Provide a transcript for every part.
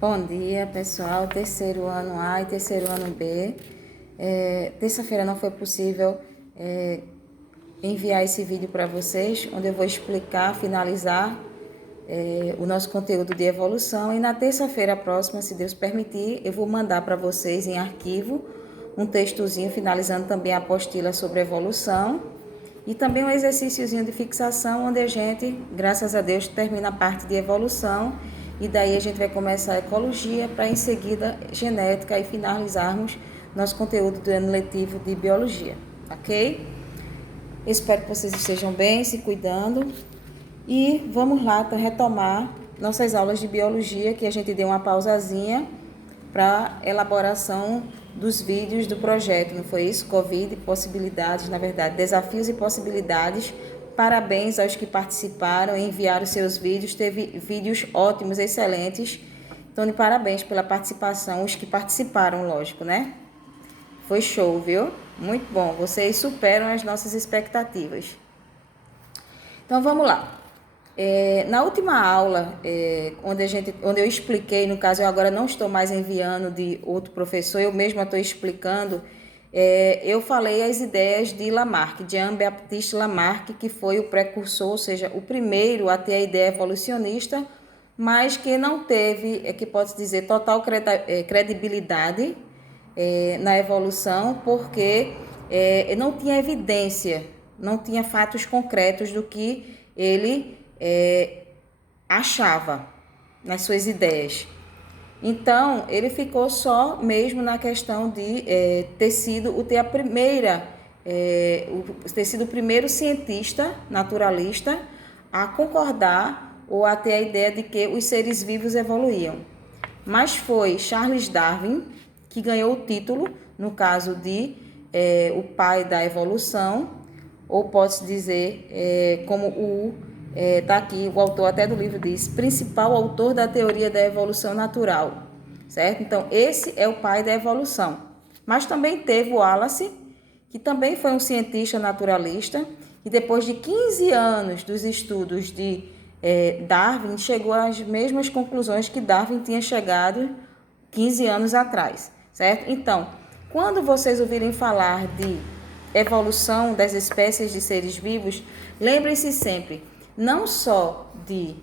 Bom dia, pessoal. Terceiro ano A e terceiro ano B. Terça-feira não foi possível enviar esse vídeo para vocês, onde eu vou explicar, finalizar o nosso conteúdo de evolução. E na terça-feira próxima, se Deus permitir, eu vou mandar para vocês em arquivo um textozinho finalizando também a apostila sobre evolução e também um exercíciozinho de fixação, onde a gente, graças a Deus, termina a parte de evolução e daí a gente vai começar a ecologia para em seguida genética e finalizarmos nosso conteúdo do ano letivo de biologia, ok? Espero que vocês estejam bem, se cuidando e vamos lá retomar nossas aulas de biologia, que a gente deu uma pausazinha para elaboração dos vídeos do projeto, não foi isso? Covid, possibilidades, na verdade, desafios e possibilidades. Parabéns aos que participaram e enviaram seus vídeos, teve vídeos ótimos, excelentes. Então, de parabéns pela participação, os que participaram, lógico, né? Foi show, viu? Muito bom, vocês superam as nossas expectativas. Então, vamos lá. Na última aula, onde eu expliquei, no caso eu agora não estou mais enviando de outro professor, eu mesma estou explicando, eu falei as ideias de Lamarck, Jean-Baptiste Lamarck, que foi o precursor, ou seja, o primeiro a ter a ideia evolucionista, mas que não teve, que pode dizer, total credibilidade na evolução, porque não tinha evidência, não tinha fatos concretos do que ele achava nas suas ideias. Então, ele ficou só mesmo na questão de ter sido o primeiro cientista naturalista a concordar ou a ter a ideia de que os seres vivos evoluíam. Mas foi Charles Darwin que ganhou o título, no caso de o pai da evolução, ou pode-se dizer como está aqui, o autor até do livro diz, principal autor da teoria da evolução natural, certo? Então, esse é o pai da evolução. Mas também teve o Wallace, que também foi um cientista naturalista, e depois de 15 anos dos estudos de Darwin, chegou às mesmas conclusões que Darwin tinha chegado 15 anos atrás, certo? Então, quando vocês ouvirem falar de evolução das espécies de seres vivos, lembrem-se sempre, não só de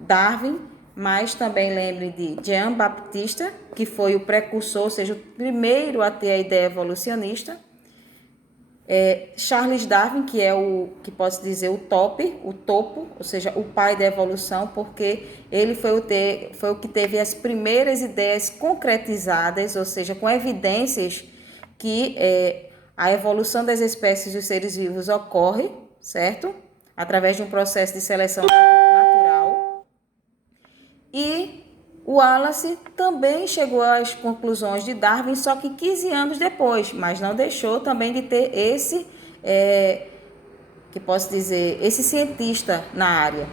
Darwin, mas também lembrem de Jean-Baptiste, que foi o precursor, ou seja, o primeiro a ter a ideia evolucionista, Charles Darwin, que é que pode dizer o topo, ou seja, o pai da evolução, porque ele foi o que teve as primeiras ideias concretizadas, ou seja, com evidências que a evolução das espécies dos seres vivos ocorre, certo? Através de um processo de seleção natural. E o Wallace também chegou às conclusões de Darwin, só que 15 anos depois, mas não deixou também de ter esse, que posso dizer, esse cientista na área,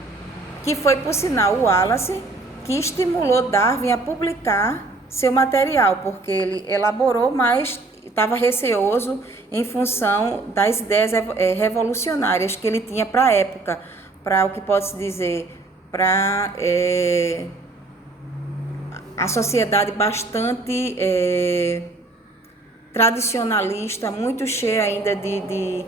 que foi, por sinal, o Wallace, que estimulou Darwin a publicar seu material, porque ele elaborou, mas estava receoso em função das ideias revolucionárias que ele tinha para a época, para o que pode-se dizer, para a sociedade bastante tradicionalista, muito cheia ainda de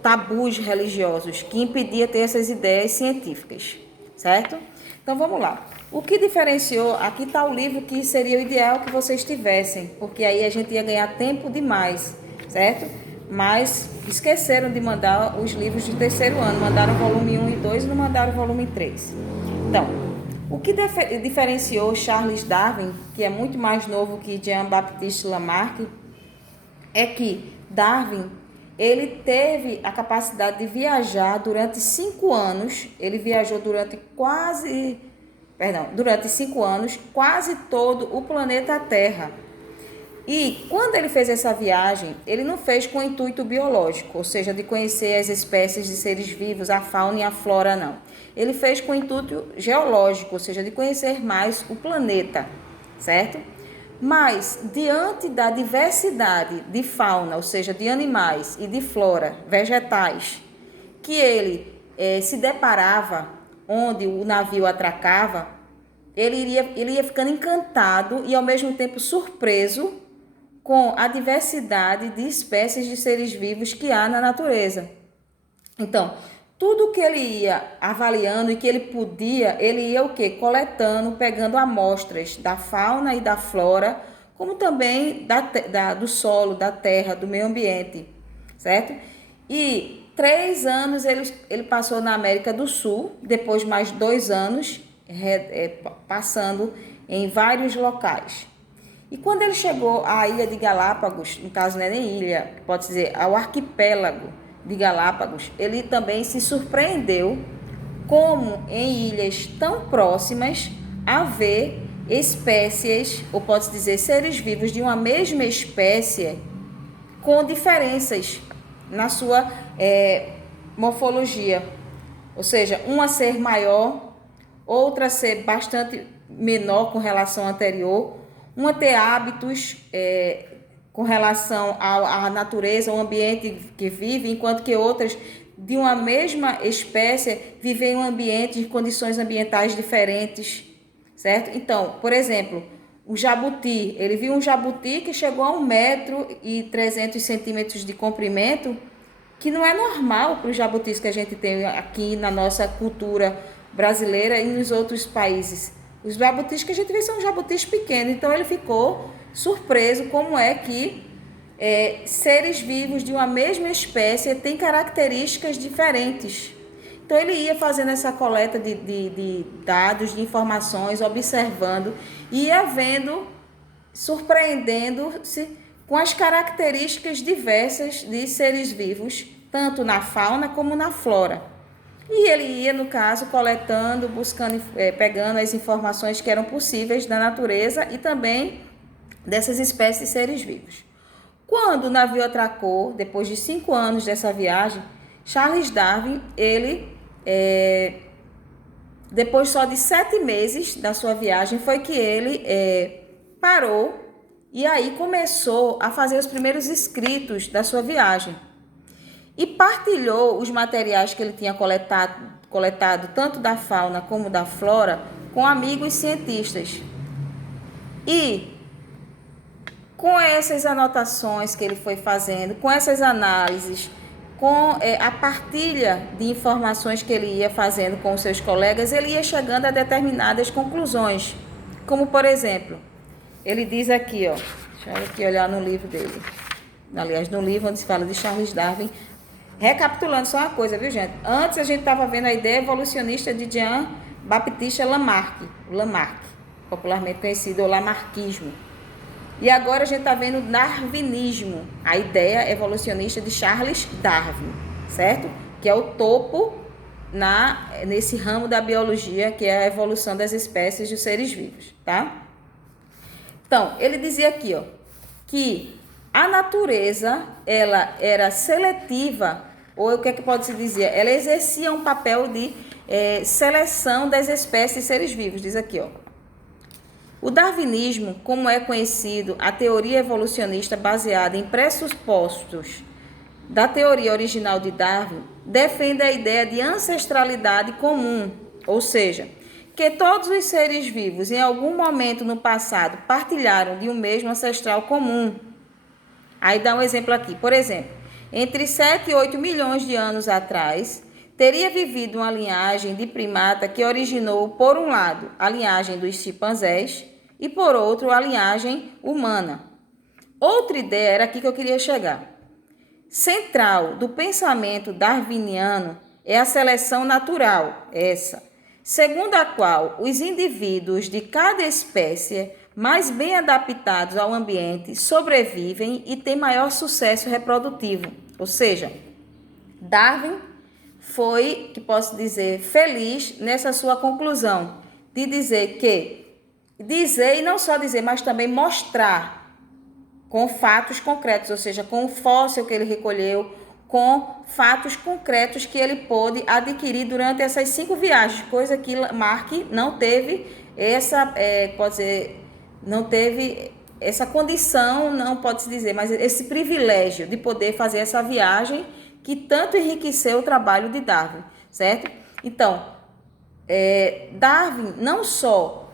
tabus religiosos, que impedia ter essas ideias científicas, certo? Então vamos lá. O que diferenciou, aqui está o livro que seria o ideal que vocês tivessem, porque aí a gente ia ganhar tempo demais, certo? Mas esqueceram de mandar os livros de terceiro ano, mandaram o volume 1 e 2 e não mandaram o volume 3. Então, o que diferenciou Charles Darwin, que é muito mais novo que Jean-Baptiste Lamarck, é que Darwin, ele teve a capacidade de viajar durante 5 anos, ele viajou durante 5 anos, quase todo o planeta Terra. E quando ele fez essa viagem, ele não fez com intuito biológico, ou seja, de conhecer as espécies de seres vivos, a fauna e a flora, não. Ele fez com intuito geológico, ou seja, de conhecer mais o planeta, certo? Mas, diante da diversidade de fauna, ou seja, de animais e de flora, vegetais, que ele se deparava onde o navio atracava, ele ia ficando encantado e ao mesmo tempo surpreso com a diversidade de espécies de seres vivos que há na natureza. Então, tudo que ele ia avaliando e que ele podia, ele ia o quê? Coletando, pegando amostras da fauna e da flora, como também do solo, da terra, do meio ambiente, certo? E 3 anos ele passou na América do Sul, depois mais 2 anos passando em vários locais. E quando ele chegou à ilha de Galápagos, no caso não é nem ilha, pode dizer, ao arquipélago de Galápagos, ele também se surpreendeu como em ilhas tão próximas haver espécies, ou pode dizer seres vivos de uma mesma espécie com diferenças na sua morfologia, ou seja, uma ser maior, outra ser bastante menor com relação à anterior, uma ter hábitos com relação à natureza, ao ambiente que vive, enquanto que outras de uma mesma espécie vivem em um ambiente de condições ambientais diferentes, certo? Então, por exemplo, o jabuti, ele viu um jabuti que chegou a 1,3 m de comprimento, que não é normal para os jabutis que a gente tem aqui na nossa cultura brasileira e nos outros países. Os jabutis que a gente vê são jabutis pequenos, então ele ficou surpreso como é que seres vivos de uma mesma espécie têm características diferentes. Então ele ia fazendo essa coleta de dados, de informações, observando, ia vendo, surpreendendo-se com as características diversas de seres vivos, tanto na fauna como na flora. E ele ia, no caso, coletando, buscando, pegando as informações que eram possíveis da natureza e também dessas espécies de seres vivos. Quando o navio atracou, depois de 5 anos dessa viagem, Charles Darwin, depois só de 7 meses da sua viagem, foi que ele parou e aí começou a fazer os primeiros escritos da sua viagem. E partilhou os materiais que ele tinha coletado tanto da fauna como da flora com amigos cientistas. E com essas anotações que ele foi fazendo, com essas análises, com a partilha de informações que ele ia fazendo com os seus colegas, ele ia chegando a determinadas conclusões. Como, por exemplo, ele diz aqui, deixa eu aqui olhar no livro dele. Aliás, no livro onde se fala de Charles Darwin. Recapitulando só uma coisa, viu, gente? Antes a gente estava vendo a ideia evolucionista de Jean-Baptiste Lamarck, popularmente conhecido, o lamarquismo. E agora a gente está vendo o darwinismo, a ideia evolucionista de Charles Darwin, certo? Que é o topo nesse ramo da biologia, que é a evolução das espécies dos seres vivos, tá? Então, ele dizia aqui, que a natureza, ela era seletiva, ou o que é que pode se dizer? Ela exercia um papel de seleção das espécies de seres vivos, diz aqui, O darwinismo, como é conhecido, a teoria evolucionista baseada em pressupostos da teoria original de Darwin, defende a ideia de ancestralidade comum, ou seja, que todos os seres vivos em algum momento no passado partilharam de um mesmo ancestral comum. Aí dá um exemplo aqui. Por exemplo, entre 7 e 8 milhões de anos atrás, teria vivido uma linhagem de primata que originou, por um lado, a linhagem dos chimpanzés e, por outro, a linhagem humana. Outra ideia era aqui que eu queria chegar. Central do pensamento darwiniano é a seleção natural, segundo a qual os indivíduos de cada espécie mais bem adaptados ao ambiente sobrevivem e têm maior sucesso reprodutivo. Ou seja, Darwin foi, que posso dizer, feliz nessa sua conclusão de dizer e não só dizer, mas também mostrar com fatos concretos, ou seja, com o fóssil que ele recolheu, com fatos concretos que ele pôde adquirir durante essas 5 viagens, coisa que Lamarck não teve não teve essa condição, não pode-se dizer, mas esse privilégio de poder fazer essa viagem que tanto enriqueceu o trabalho de Darwin, certo? Então, Darwin não só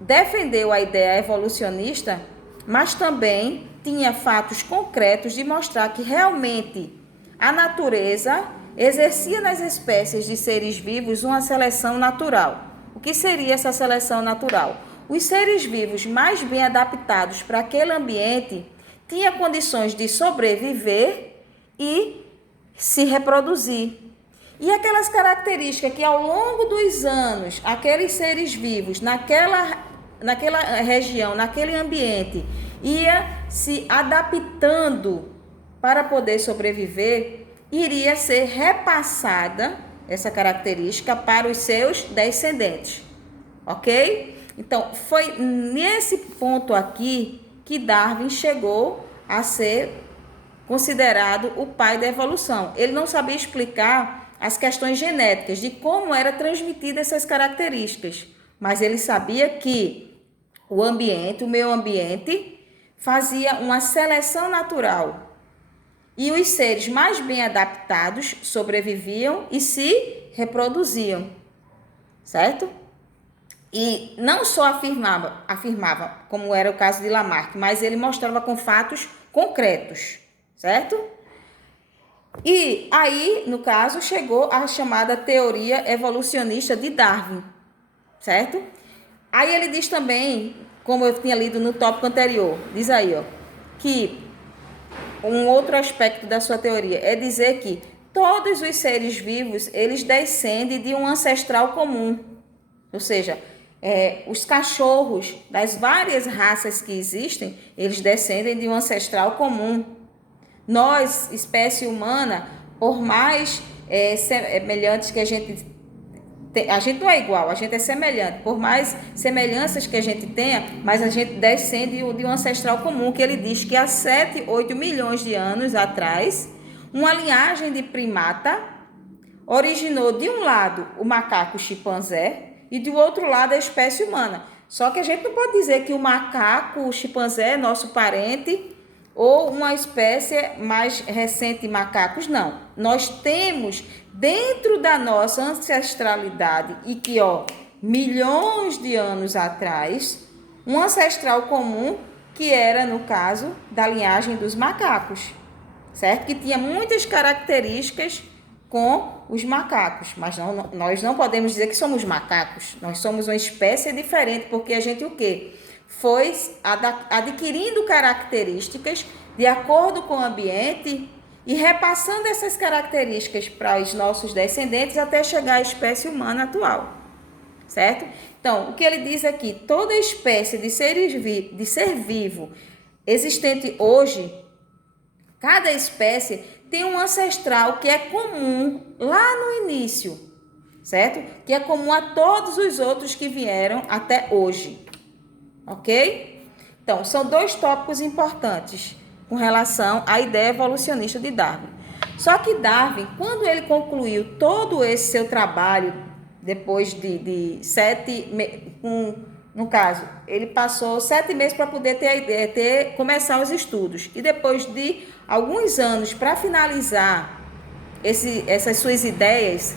defendeu a ideia evolucionista, mas também tinha fatos concretos de mostrar que realmente a natureza exercia nas espécies de seres vivos uma seleção natural. O que seria essa seleção natural? Os seres vivos mais bem adaptados para aquele ambiente tinham condições de sobreviver e se reproduzir. E aquelas características que ao longo dos anos, aqueles seres vivos naquela região, naquele ambiente, ia se adaptando para poder sobreviver, iria ser repassada essa característica para os seus descendentes, ok? Então, foi nesse ponto aqui que Darwin chegou a ser considerado o pai da evolução. Ele não sabia explicar as questões genéticas, de como era transmitida essas características, mas ele sabia que o ambiente, o meio ambiente, fazia uma seleção natural. E os seres mais bem adaptados sobreviviam e se reproduziam, certo? E não só afirmava, como era o caso de Lamarck, mas ele mostrava com fatos concretos, certo? E aí, no caso, chegou a chamada teoria evolucionista de Darwin, certo? Aí ele diz também, como eu tinha lido no tópico anterior, diz aí, ó, que um outro aspecto da sua teoria é dizer que todos os seres vivos, eles descendem de um ancestral comum. Ou seja, os cachorros das várias raças que existem, eles descendem de um ancestral comum. Nós, espécie humana, por mais semelhantes que a gente não é igual, a gente é semelhante. Por mais semelhanças que a gente tenha, mas a gente descende de um ancestral comum, que ele diz que há 7, 8 milhões de anos atrás, uma linhagem de primata originou de um lado o macaco chimpanzé e do outro lado a espécie humana. Só que a gente não pode dizer que o macaco, o chimpanzé é nosso parente ou uma espécie mais recente de macacos, não. Nós temos dentro da nossa ancestralidade e que, milhões de anos atrás, um ancestral comum que era, no caso, da linhagem dos macacos, certo? Que tinha muitas características com os macacos, mas nós não podemos dizer que somos macacos, nós somos uma espécie diferente, porque a gente o quê? Foi adquirindo características de acordo com o ambiente e repassando essas características para os nossos descendentes até chegar à espécie humana atual, certo? Então, o que ele diz aqui, toda espécie de ser vivo existente hoje, cada espécie tem um ancestral que é comum lá no início, certo? Que é comum a todos os outros que vieram até hoje. Ok? Então, são dois tópicos importantes com relação à ideia evolucionista de Darwin. Só que Darwin, quando ele concluiu todo esse seu trabalho, depois de 7 meses, no caso, ele passou 7 meses para poder começar os estudos. E depois de alguns anos para finalizar essas suas ideias,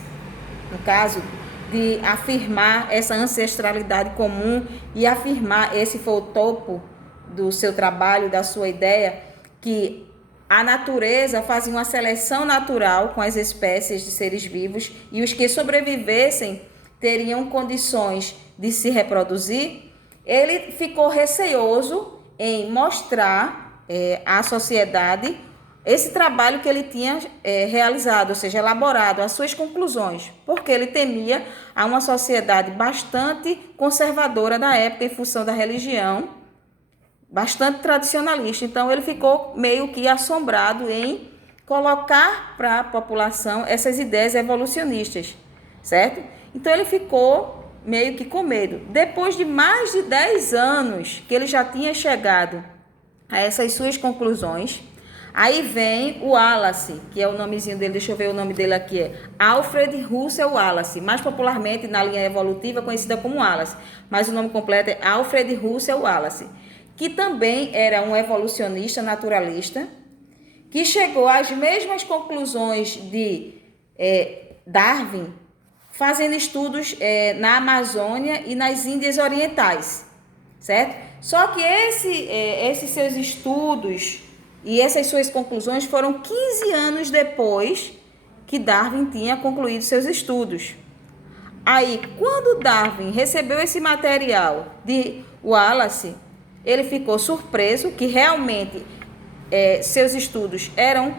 no caso, de afirmar essa ancestralidade comum e afirmar, esse foi o topo do seu trabalho, da sua ideia, que a natureza fazia uma seleção natural com as espécies de seres vivos e os que sobrevivessem teriam condições de se reproduzir. Ele ficou receoso em mostrar à sociedade esse trabalho que ele tinha realizado, ou seja, elaborado, as suas conclusões, porque ele temia a uma sociedade bastante conservadora da época em função da religião, bastante tradicionalista. Então, ele ficou meio que assombrado em colocar para a população essas ideias evolucionistas, certo? Então, ele ficou meio que com medo. Depois de mais de 10 anos que ele já tinha chegado a essas suas conclusões, aí vem o Wallace, que é o nomezinho dele, deixa eu ver o nome dele aqui, é Alfred Russel Wallace, mais popularmente na linha evolutiva conhecida como Wallace, mas o nome completo é Alfred Russel Wallace, que também era um evolucionista naturalista, que chegou às mesmas conclusões de Darwin, fazendo estudos na Amazônia e nas Índias Orientais. certo? Só que esses seus estudos e essas suas conclusões foram 15 anos depois que Darwin tinha concluído seus estudos. Aí, quando Darwin recebeu esse material de Wallace, ele ficou surpreso que realmente seus estudos eram,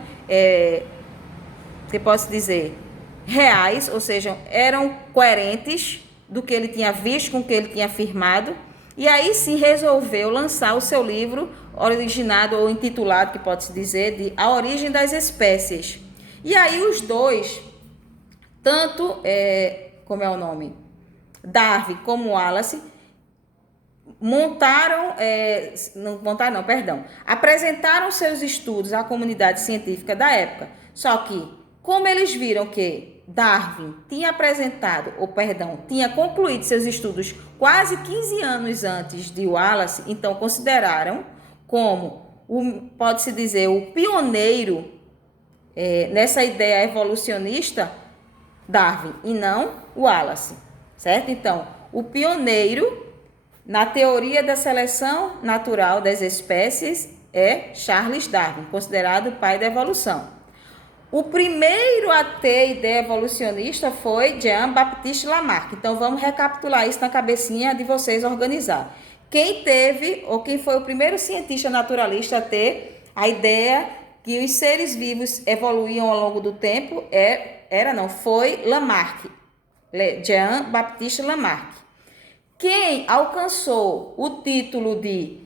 que posso dizer, reais, ou seja, eram coerentes do que ele tinha visto com o que ele tinha afirmado. E aí sim resolveu lançar o seu livro originado ou intitulado, que pode-se dizer, de A Origem das Espécies. E aí os dois, tanto, Darwin como Wallace, apresentaram seus estudos à comunidade científica da época. Só que, como eles viram que Darwin tinha tinha concluído seus estudos quase 15 anos antes de Wallace, então consideraram como, pode-se dizer, o pioneiro nessa ideia evolucionista, Darwin, e não Wallace, certo? Então, o pioneiro na teoria da seleção natural das espécies é Charles Darwin, considerado o pai da evolução. O primeiro a ter ideia evolucionista foi Jean-Baptiste Lamarck. Então, vamos recapitular isso na cabecinha de vocês organizar. Quem foi o primeiro cientista naturalista a ter a ideia que os seres vivos evoluíam ao longo do tempo foi Lamarck, Jean-Baptiste Lamarck. Quem alcançou o título de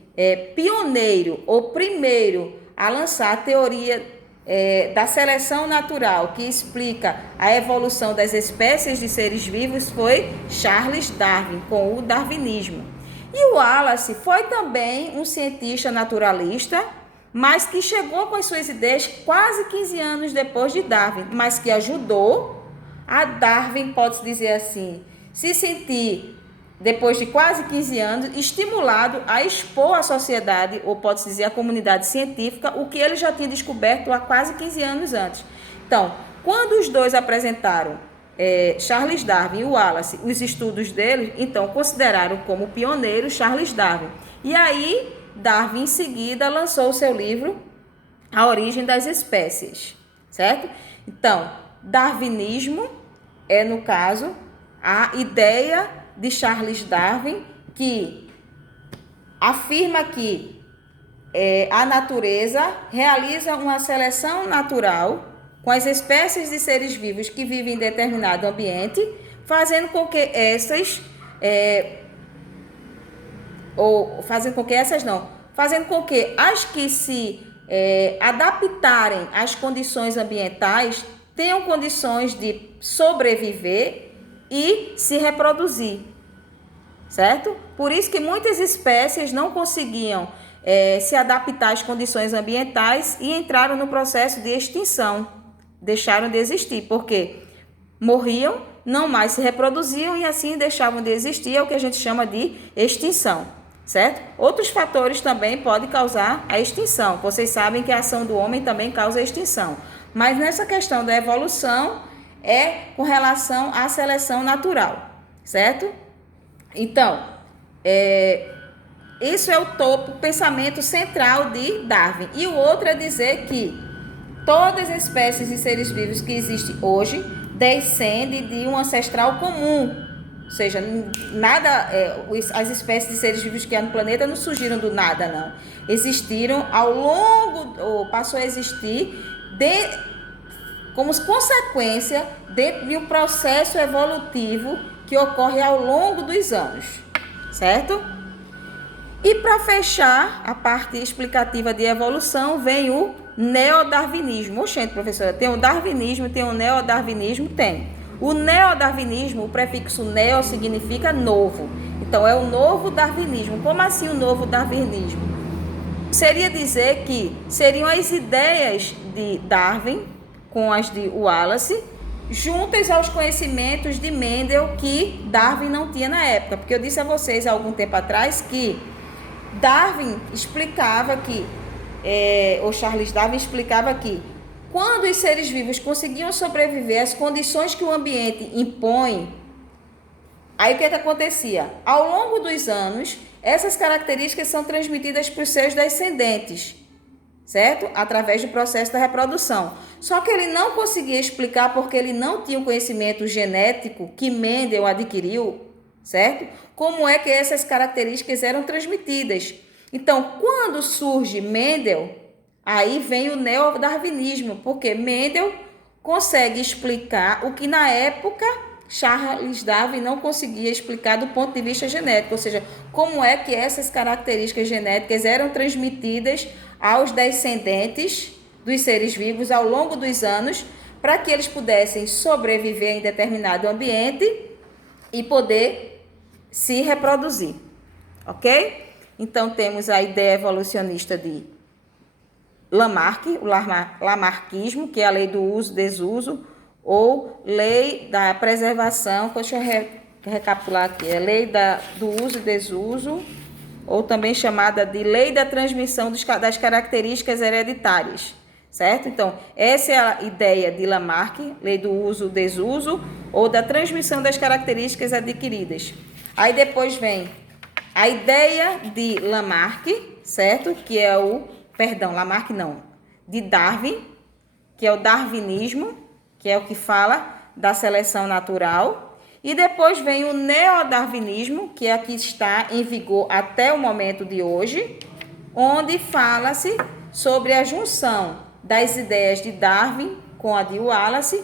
pioneiro ou primeiro a lançar a teoria da seleção natural, que explica a evolução das espécies de seres vivos, foi Charles Darwin, com o darwinismo. E o Wallace foi também um cientista naturalista, mas que chegou com as suas ideias quase 15 anos depois de Darwin, mas que ajudou a Darwin, pode-se dizer assim, se sentir, depois de quase 15 anos, estimulado a expor à sociedade, ou pode-se dizer à comunidade científica, o que ele já tinha descoberto há quase 15 anos antes. Então, quando os dois apresentaram, Charles Darwin e Wallace, os estudos deles, então consideraram como pioneiro Charles Darwin. E aí, Darwin, em seguida, lançou o seu livro A Origem das Espécies, certo? Então, darwinismo é, no caso, a ideia de Charles Darwin, que afirma que a natureza realiza uma seleção natural com as espécies de seres vivos que vivem em determinado ambiente, fazendo com que as que se adaptarem às condições ambientais tenham condições de sobreviver e se reproduzir, certo? Por isso que muitas espécies não conseguiam se adaptar às condições ambientais e entraram no processo de extinção, deixaram de existir, porque morriam, não mais se reproduziam e assim deixavam de existir, é o que a gente chama de extinção, certo? Outros fatores também podem causar a extinção. Vocês sabem que a ação do homem também causa a extinção, mas nessa questão da evolução é com relação à seleção natural, certo? Então, isso é o pensamento central de Darwin. E o outro é dizer que todas as espécies de seres vivos que existem hoje descendem de um ancestral comum. Ou seja, as espécies de seres vivos que há no planeta não surgiram do nada, não. Existiram passou a existir como consequência de um processo evolutivo que ocorre ao longo dos anos, certo? E para fechar a parte explicativa de evolução, vem o neodarwinismo. Oxente, professora, tem o darwinismo, tem o neodarwinismo? Tem. O neodarwinismo, o prefixo neo significa novo. Então, é o novo darwinismo. Como assim o novo darwinismo? Seria dizer que seriam as ideias de Darwin com as de Wallace, juntas aos conhecimentos de Mendel que Darwin não tinha na época. Porque eu disse a vocês há algum tempo atrás que Darwin explicava que, ou Charles Darwin explicava que, quando os seres vivos conseguiam sobreviver às condições que o ambiente impõe, aí o que acontecia? Ao longo dos anos, essas características são transmitidas para os seus descendentes, certo? Através do processo da reprodução. Só que ele não conseguia explicar porque ele não tinha o conhecimento genético que Mendel adquiriu, certo? Como é que essas características eram transmitidas. Então, quando surge Mendel, aí vem o neodarwinismo, porque Mendel consegue explicar o que na época Charles Darwin não conseguia explicar do ponto de vista genético, ou seja, como é que essas características genéticas eram transmitidas aos descendentes dos seres vivos ao longo dos anos, para que eles pudessem sobreviver em determinado ambiente e poder se reproduzir, ok? Então temos a ideia evolucionista de Lamarck, o lamarckismo, que é a lei do uso-desuso, ou lei da preservação, deixa eu recapitular aqui, é lei do uso e desuso, ou também chamada de lei da transmissão das características hereditárias, certo? Então, essa é a ideia de Lamarck, lei do uso-desuso, ou da transmissão das características adquiridas. Aí depois vem a ideia de Lamarck, certo? Que é Lamarck não, de Darwin, que é o darwinismo, que é o que fala da seleção natural, e depois vem o neodarwinismo, que é a que está em vigor até o momento de hoje, onde fala-se sobre a junção das ideias de Darwin com a de Wallace,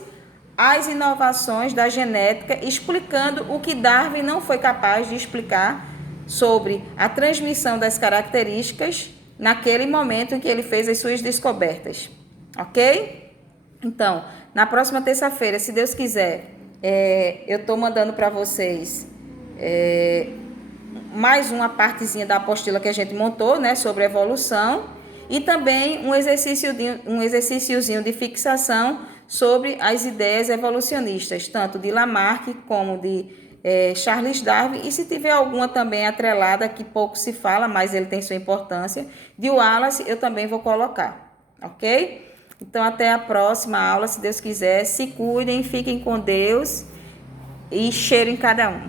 as inovações da genética, explicando o que Darwin não foi capaz de explicar sobre a transmissão das características naquele momento em que ele fez as suas descobertas, ok? Então, na próxima terça-feira, se Deus quiser, eu estou mandando para vocês mais uma partezinha da apostila que a gente montou, né, sobre evolução, e também um exercíciozinho de fixação sobre as ideias evolucionistas, tanto de Lamarck como de Charles Darwin, e se tiver alguma também atrelada, que pouco se fala, mas ele tem sua importância, de Wallace, eu também vou colocar, ok? Então, até a próxima aula, se Deus quiser. Se cuidem, fiquem com Deus e cheiro em cada um.